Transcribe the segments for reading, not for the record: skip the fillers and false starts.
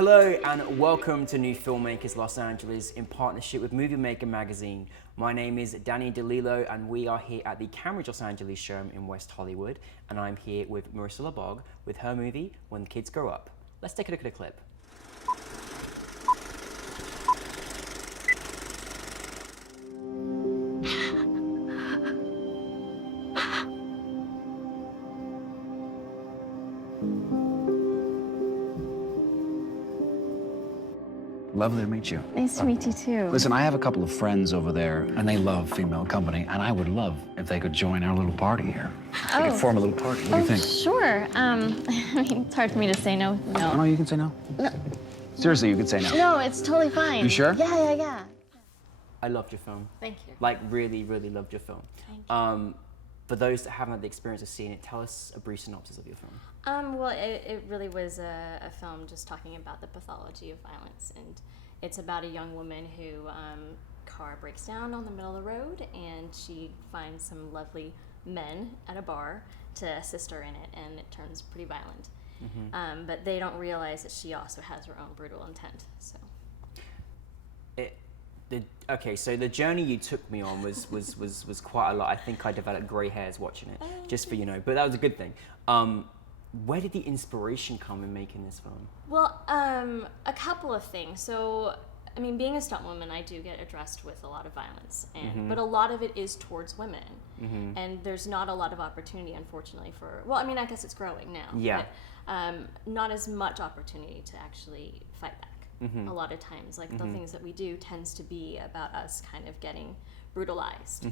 Hello and welcome to New Filmmakers Los Angeles in partnership with Movie Maker magazine. My name is Danny DeLillo and we are here at the Cambridge Los Angeles showroom in West Hollywood, and I'm here with Marissa Labog with her movie When the Kids Grow Up. Let's take a look at a clip. Lovely to meet you. Nice to meet you too. Listen, I have a couple of friends over there, and they love female company, and I would love if they could join our little party here. We could form a little party. What do you think? Sure. I mean, it's hard for me to say no. Oh, no, you can say no. No. Seriously, you could say no. No, it's totally fine. You sure? Yeah. I loved your film. Thank you. Like really loved your film. Thank you. For those that haven't had the experience of seeing it, tell us a brief synopsis of your film. Well, it really was a film just talking about the pathology of violence, and it's about a young woman who car breaks down on the middle of the road, and she finds some lovely men at a bar to assist her in it, and it turns pretty violent. Mm-hmm. But they don't realize that she also has her own brutal intent. So. Okay, so the journey you took me on was quite a lot. I think I developed grey hairs watching it, just for you know, but that was a good thing. Where did the inspiration come in making this film? Well, a couple of things. So, I mean, being a stunt woman, I do get addressed with a lot of violence, and but a lot of it is towards women, and there's not a lot of opportunity, unfortunately, for. Well, I mean, I guess it's growing now. Yeah. But, not as much opportunity to actually fight back. A lot of times, like the things that we do tends to be about us kind of getting brutalized.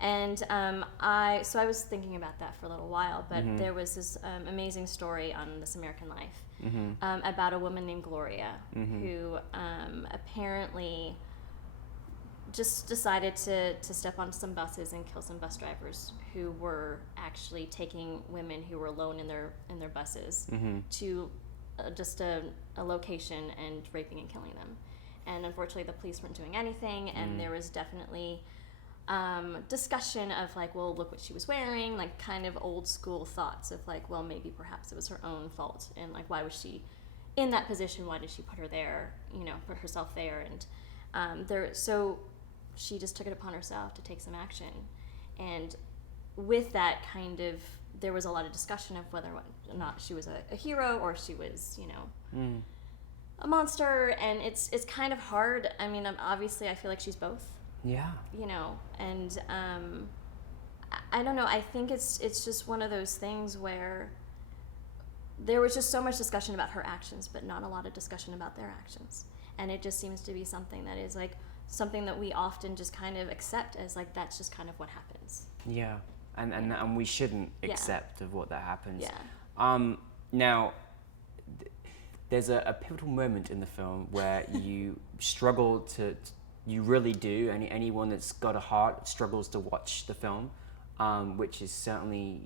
And I was thinking about that for a little while, but there was this amazing story on This American Life about a woman named Gloria who apparently just decided to step onto some buses and kill some bus drivers who were actually taking women who were alone in their buses to just a location and raping and killing them. And unfortunately the police weren't doing anything, and there was definitely discussion of like, well, look what she was wearing, like kind of old school thoughts of like, well, maybe perhaps it was her own fault, and like, why was she in that position, why did she put herself there, and so she just took it upon herself to take some action. And with that kind of, there was a lot of discussion of whether or not she was a hero or she was, a monster, and it's kind of hard. I mean, obviously I feel like she's both. Yeah. And I don't know, I think it's just one of those things where there was just so much discussion about her actions, but not a lot of discussion about their actions. And it just seems to be something that is like something that we often just kind of accept as like, that's just kind of what happens. Yeah. And we shouldn't accept of what that happens. Yeah. Now, there's a pivotal moment in the film where you struggle to, you really do, anyone that's got a heart struggles to watch the film, which is certainly,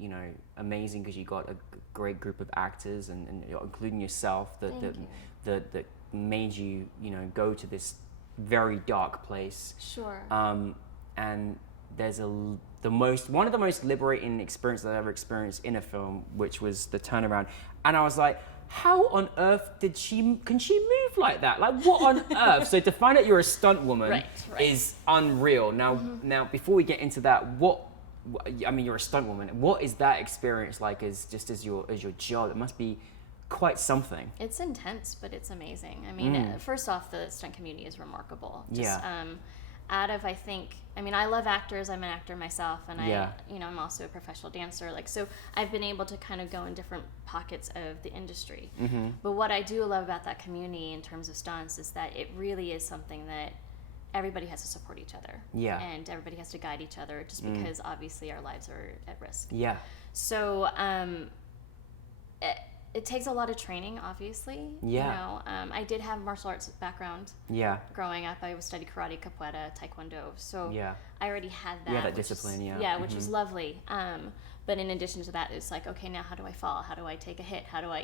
amazing because you got a great group of actors and including yourself that made you, go to this very dark place. Sure. And there's one of the most liberating experiences I've ever experienced in a film, which was the turnaround. And I was like, how on earth can she move like that? Like, what on earth? So to find out you're a stunt woman right. is unreal. Now, before we get into that, you're a stunt woman. What is that experience like as your job? It must be quite something. It's intense, but it's amazing. I mean, first off, the stunt community is remarkable. I love actors. I'm an actor myself, and I'm also a professional dancer. So I've been able to kind of go in different pockets of the industry. But what I do love about that community in terms of stunts is that it really is something that everybody has to support each other. Yeah. And everybody has to guide each other, just because obviously our lives are at risk. Yeah. So it takes a lot of training, obviously. Yeah. I did have martial arts background. Yeah. Growing up, I studied karate, capoeira, taekwondo. So I already had that. Yeah, that discipline. Which was lovely. But in addition to that, it's like, okay, now how do I fall? How do I take a hit? How do I,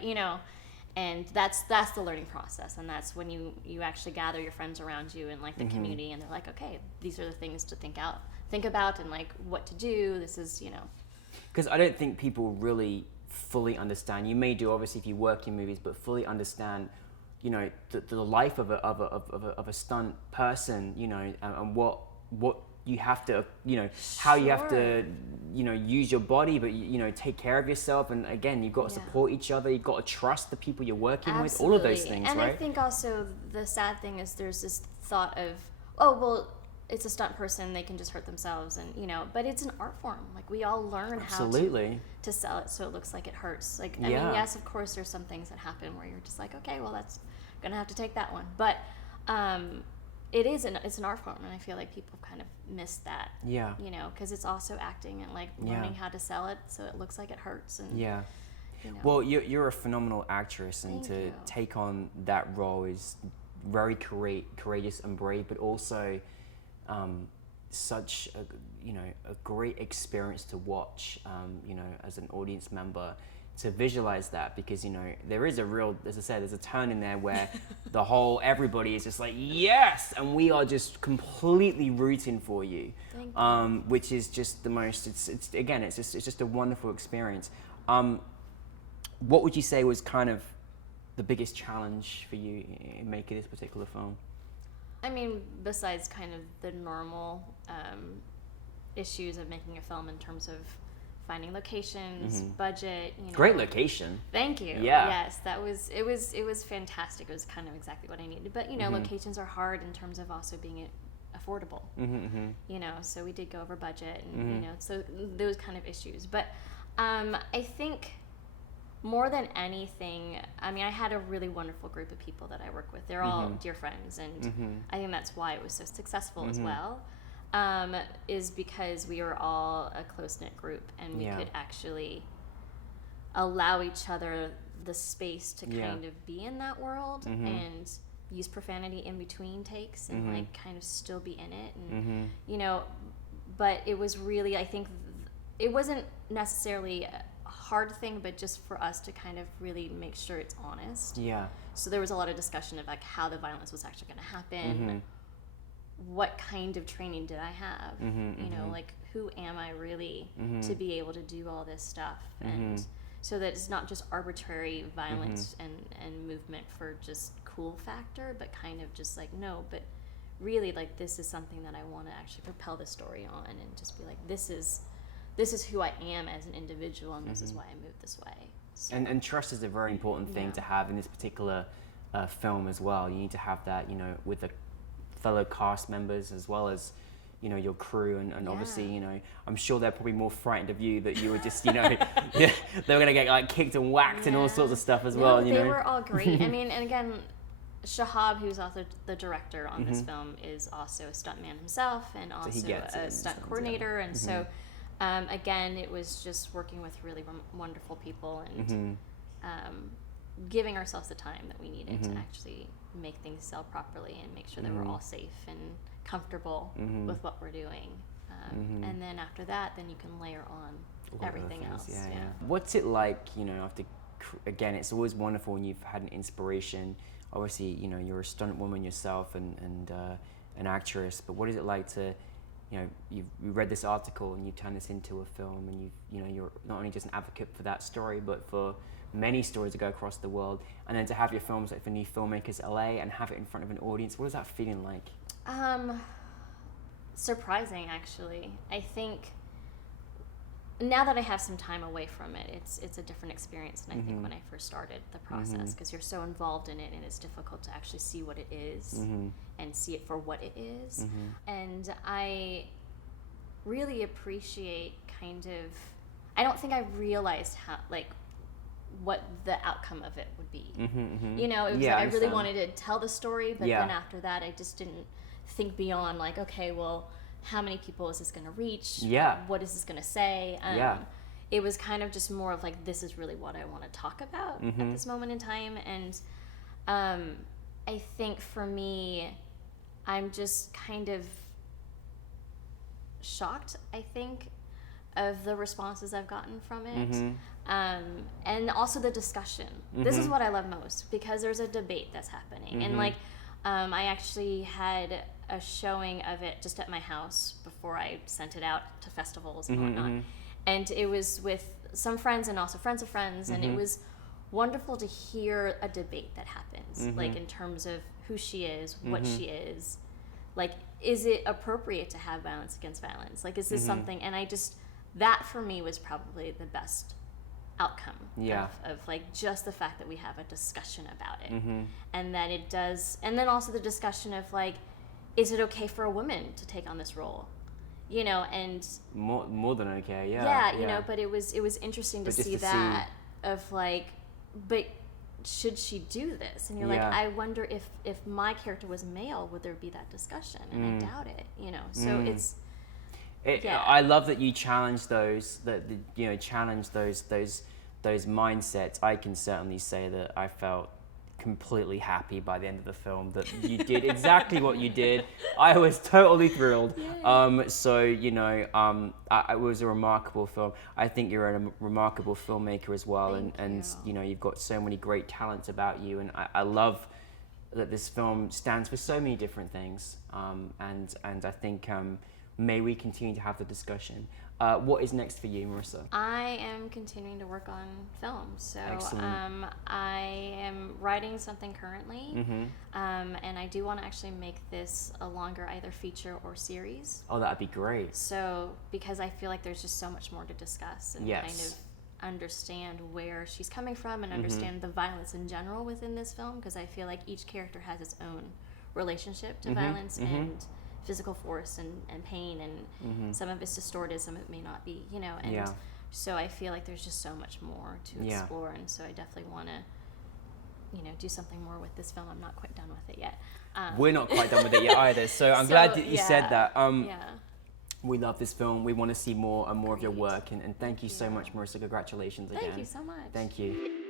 and that's the learning process, and that's when you actually gather your friends around you and like the community, and they're like, okay, these are the things to think about, and like what to do. This is because I don't think people really fully understand. You may do, obviously, if you work in movies, but fully understand you know, the life of a stunt person, you know, and what you have to, you know, how you have to, you know, use your body, but you know, take care of yourself. And again, you've got to support each other. You've got to trust the people you're working with. All of those things, and right? I think also the sad thing is there's this thought of, oh, well, it's a stunt person, they can just hurt themselves, and you know, but it's an art form. Like we all learn how to sell it so it looks like it hurts. Like I mean, yes, of course, there's some things that happen where you're just like, okay, well, that's gonna have to take that one, but it's an art form, and I feel like people kind of miss that. Yeah. You know, because it's also acting and like learning how to sell it so it looks like it hurts. And you know. Well, you're a phenomenal actress, and to take on that role is very courageous and brave, but also such a great experience to watch, you know, as an audience member, to visualize that, because you know there is a real, as I said, there's a turn in there where everybody is just like yes, and we are just completely rooting for you, which is just the most. It's just a wonderful experience. What would you say was kind of the biggest challenge for you in making this particular film? I mean, besides kind of the normal issues of making a film in terms of finding locations, budget, you know. Great location. Thank you. Yeah. Yes, it was fantastic. It was kind of exactly what I needed. But you know, locations are hard in terms of also being affordable. You know, so we did go over budget, and you know, so those kind of issues. But I think more than anything, I mean, I had a really wonderful group of people that I work with. They're all dear friends, and I think that's why it was so successful as well, is because we were all a close-knit group, and we could actually allow each other the space to kind of be in that world and use profanity in between takes and like kind of still be in it. And you know, but it was really, I think it wasn't necessarily hard thing, but just for us to kind of really make sure it's honest. Yeah. So there was a lot of discussion of like how the violence was actually going to happen. What kind of training did I have? You know, like who am I really to be able to do all this stuff? And so that it's not just arbitrary violence and movement for just cool factor, but kind of just like, no, but really like this is something that I want to actually propel the story on, and just be like, this is who I am as an individual, and this is why I move this way. So, and trust is a very important thing to have in this particular film as well. You need to have that, you know, with the fellow cast members as well as, you know, your crew, and obviously, you know, I'm sure they're probably more frightened of you that you were just, you know, they were gonna get like kicked and whacked and all sorts of stuff as well. You know, they were all great. I mean, and again, Shahab, who's also the director on this film, is also a stuntman himself, and also a stunt coordinator, and so. Again, it was just working with really wonderful people, and giving ourselves the time that we needed to actually make things sell properly and make sure that we're all safe and comfortable with what we're doing. And then after that, then you can layer on everything else. Yeah. What's it like, you know, after, again, it's always wonderful when you've had an inspiration. Obviously, you know, you're a stunt woman yourself and an actress, but what is it like to, you know, you read this article and you turn this into a film, and you know, you're not only just an advocate for that story, but for many stories to go across the world, and then to have your films like for NewFilmmakers LA and have it in front of an audience. What is that feeling like? Surprising, actually. I think now that I have some time away from it, it's a different experience than I think when I first started the process, because you're so involved in it, and it's difficult to actually see what it is and see it for what it is. And I really appreciate kind of, I don't think I realized how, like, what the outcome of it would be. You know, it was like I really wanted to tell the story, but then after that I just didn't think beyond, like, okay, well, how many people is this going to reach? What is this going to say? It was kind of just more of like, this is really what I want to talk about at this moment in time. And I think for me, I'm just kind of shocked, I think, of the responses I've gotten from it. And also the discussion. This is what I love most, because there's a debate that's happening. And like, I actually had a showing of it just at my house before I sent it out to festivals and whatnot. And it was with some friends and also friends of friends, and it was wonderful to hear a debate that happens, like in terms of who she is, what she is, like, is it appropriate to have violence against violence? Like, is this something, and that for me was probably the best outcome of like just the fact that we have a discussion about it, and that it does, and then also the discussion of like, is it okay for a woman to take on this role? You know, and more than okay, you know, but it was interesting to see that of like, but should she do this? And you're like, I wonder if my character was male, would there be that discussion? And I doubt it, you know. So I love that you challenge those, challenge those mindsets. I can certainly say that I felt completely happy by the end of the film that you did exactly what you did. I was totally thrilled. So, you know, it was a remarkable film. I think you're a remarkable filmmaker as well. And you know, you've got so many great talents about you. And I love that this film stands for so many different things. And I think may we continue to have the discussion. What is next for you, Marissa? I am continuing to work on film. So I am writing something currently. And I do want to actually make this a longer either feature or series. Oh, that'd be great. So, because I feel like there's just so much more to discuss and kind of understand where she's coming from and understand the violence in general within this film, because I feel like each character has its own relationship to violence and physical force and pain, and some of it's distorted, some of it may not be, you know, and so I feel like there's just so much more to explore, and so I definitely want to, you know, do something more with this film. I'm not quite done with it yet. We're not quite done with it yet either, so I'm glad that you said that. We love this film. We want to see more and more of your work, and thank you so much, Marissa. Congratulations again. Thank you so much. Thank you.